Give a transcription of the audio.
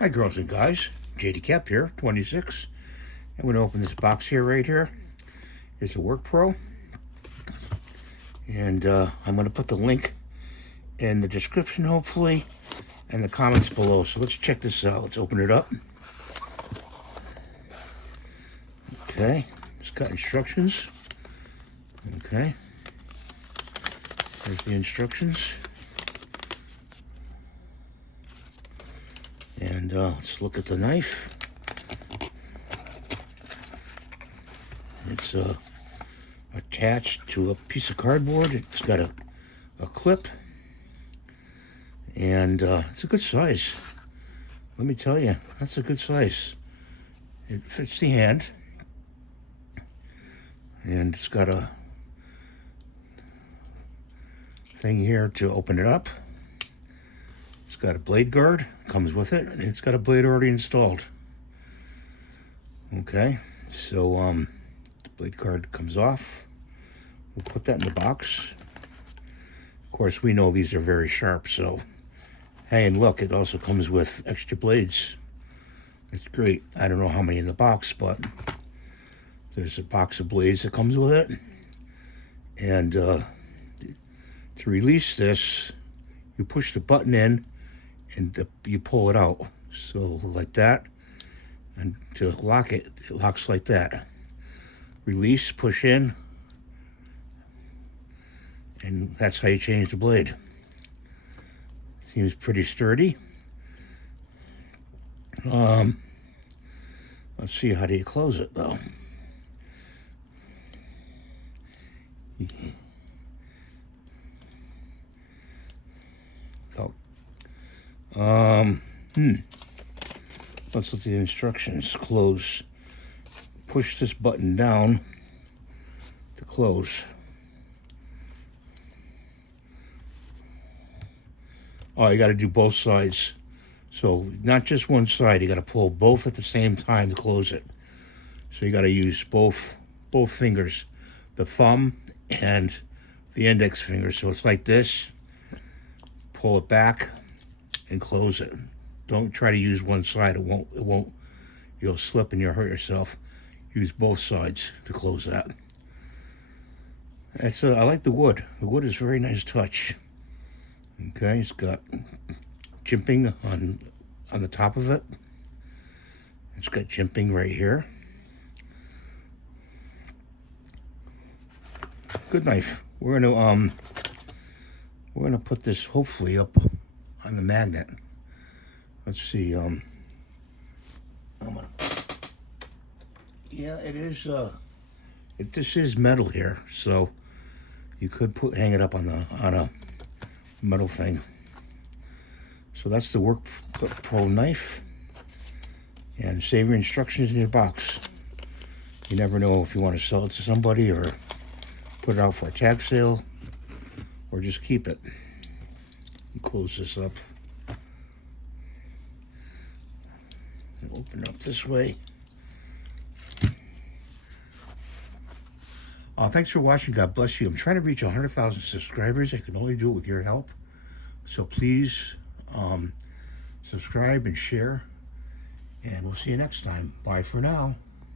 Hi girls and guys, JD Cap here, 26. I'm going to open this box here right here. It's a WORKPRO. And I'm going to put the link in the description hopefully and the comments below. So let's check this out. Let's open it up. Okay, it's got instructions. Okay, there's the instructions. And let's look at the knife. It's attached to a piece of cardboard. It's got a clip. And it's a good size. Let me tell you, that's a good size. It fits the hand. And it's got a thing here to open it up. It's got a blade guard, comes with it, and it's got a blade already installed. Okay, so the blade guard comes off. We'll put that in the box. Of course, we know these are very sharp, so hey, and look, it also comes with extra blades. It's great. I don't know how many in the box, but there's a box of blades that comes with it. And to release this, you push the button in and you pull it out. So like that. And to lock it, it locks like that. Release, push in, and that's how you change the blade. Seems pretty sturdy. Let's see, how do you close it though? Let's look at the instructions. Close. Push this button down to close. Oh, you got to do both sides. So not just one side. You got to pull both at the same time to close it. So you got to use both fingers, the thumb and the index finger. So it's like this. Pull it back and close it. Don't try to use one side. It won't. You'll slip and you'll hurt yourself. Use both sides to close that. That's I like the wood. The wood is a very nice touch. Okay, it's got jimping on the top of it. It's got jimping right here. Good knife. We're gonna put this hopefully up on the magnet. Let's see. Yeah, it is. This is metal here, so you could hang it up on a metal thing. So that's the WORKPRO knife. And save your instructions in your box. You never know if you want to sell it to somebody or put it out for a tag sale or just keep it. Close this up. Open up this way. Thanks for watching. God bless you. I'm trying to reach 100,000 subscribers. I can only do it with your help. So please subscribe and share. And we'll see you next time. Bye for now.